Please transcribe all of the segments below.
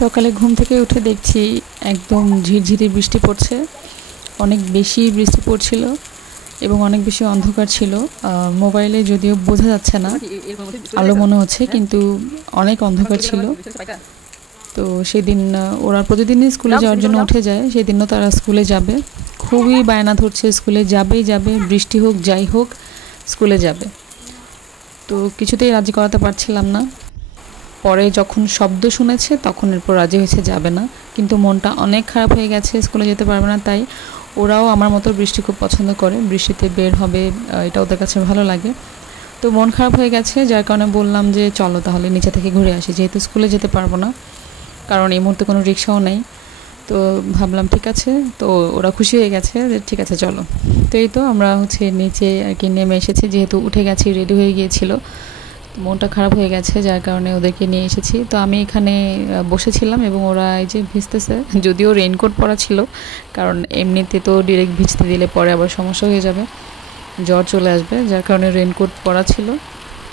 সকালে ঘুম থেকে উঠে দেখছি একদম ঝিরঝিরে বৃষ্টি পড়ছে। অনেক বেশি বৃষ্টি পড়ছিল এবং অনেক বেশি অন্ধকার ছিল। মোবাইলে যদিও বোঝা যাচ্ছে না, আলো মনে হচ্ছে, কিন্তু অনেক অন্ধকার ছিল। তো সেদিন ওরা প্রতিদিনই স্কুলে যাওয়ার জন্য উঠে যায়, সেদিনও তারা স্কুলে যাবে। খুবই বায়না ধরছে, স্কুলে যাবেই যাবে, বৃষ্টি হোক যাই হোক স্কুলে যাবে। তো কিছুতেই রাজি করাতে পারছিলাম না। পরে যখন শব্দ শুনেছে তখন এরপর রাজি হয়েছে যাবে না, কিন্তু মনটা অনেক খারাপ হয়ে গেছে, স্কুলে যেতে পারবে না। তাই ওরাও আমার মতো বৃষ্টি খুব পছন্দ করে, বৃষ্টিতে বের হবে, এটা ওদের কাছে ভালো লাগে। তো মন খারাপ হয়ে গেছে, যার কারণে বললাম যে চলো তাহলে নিচে থেকে ঘুরে আসি, যেহেতু স্কুলে যেতে পারবো না, কারণ এই মুহূর্তে কোনো রিক্সাও নেই। তো ভাবলাম ঠিক আছে, তো ওরা খুশি হয়ে গেছে যে ঠিক আছে চলো। তো এই তো আমরা নিচে আর কি নেমে এসেছি, যেহেতু উঠে গেছি, রেডি হয়ে গিয়েছিল, মনটা খারাপ হয়ে গেছে, যার কারণে ওদেরকে নিয়ে এসেছি। তো আমি এখানে বসেছিলাম এবং ওরা এই যে ভিজতেছে, যদিও রেইনকোট পরা ছিল, কারণ এমনিতে তো ডিরেক্ট ভিজতে দিলে পরে আবার সমস্যা হয়ে যাবে, জ্বর চলে আসবে, যার কারণে রেইনকোট পরা ছিল।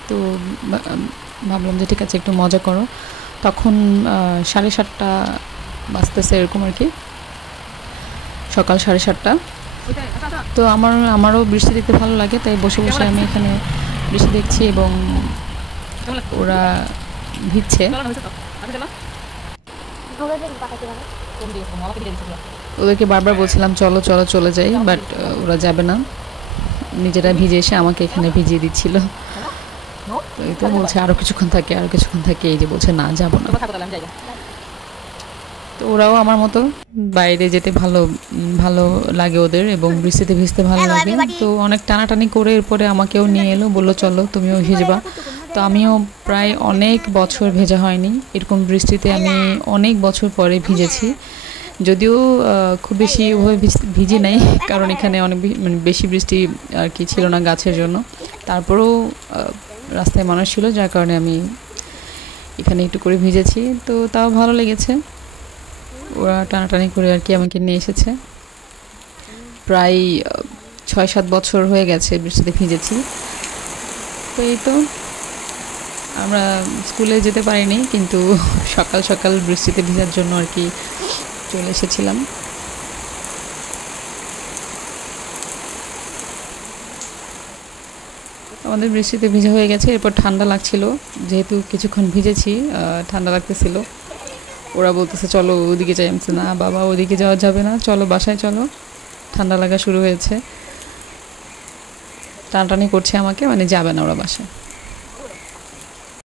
তো ভাবলাম যে ঠিক আছে একটু মজা করো। তখন 7:30 বাজতেছে এরকম আর কি, সকাল 7:30। তো আমারও বৃষ্টি দেখতে ভালো লাগে, তাই বসে বসে আমি এখানে বৃষ্টি দেখছি এবং ওরা ভিজছে। ওদেরকে বারবার বলছিলাম চলো চলো চলে যাই, বাট ওরা যাবে না, নিজেরা ভিজে এসে আমাকে এখানে ভিজিয়ে দিচ্ছিল। তো এই তো বলছে আরও কিছুক্ষণ থাকে, আরও কিছুক্ষণ থাকে, এই যে বলছে না যাবো না। তো ওরাও আমার মতো বাইরে যেতে ভালো ভালো লাগে ওদের, এবং বৃষ্টিতে ভিজতে ভালো লাগে। তো অনেক টানাটানি করে এরপরে আমাকেও নিয়ে এলো, বললো চলো তুমিও ভিজবা। তো আমিও প্রায় অনেক বছর ভেজা হয়নি এরকম বৃষ্টিতে, আমি অনেক বছর পরে ভিজেছি। যদিও খুব বেশি ওভাবে ভিজি নাই, কারণ এখানে অনেক বেশি বৃষ্টি আর কি ছিল না গাছের জন্য। তারপরেও রাস্তায় মানুষ ছিল, যার কারণে আমি এখানে একটু করে ভিজেছি। তো তাও ভালো লেগেছে, ওরা টানাটানি করে আর কি আমাকে নিয়ে এসেছে। প্রায় 6-7 বছর হয়ে গেছে বৃষ্টিতে ভিজেছি। তো এই তো আমরা স্কুলে যেতে পারিনি, কিন্তু সকাল সকাল বৃষ্টিতে ভিজার জন্য আর কি চলে এসেছিলাম। আমাদের বৃষ্টিতে ভিজা হয়ে গেছে, এরপর ঠান্ডা লাগছিল, যেহেতু কিছুক্ষণ ভিজেছি ঠান্ডা লাগতেছিল। ওরা বলতেছে চলো ওদিকে যাই, আমি না বাবা ওদিকে যাওয়া যাবে না, চলো বাসায় চলো, ঠান্ডা লাগা শুরু হয়েছে। টানটানি করছে আমাকে, মানে যাবে না ওরা বাসায়।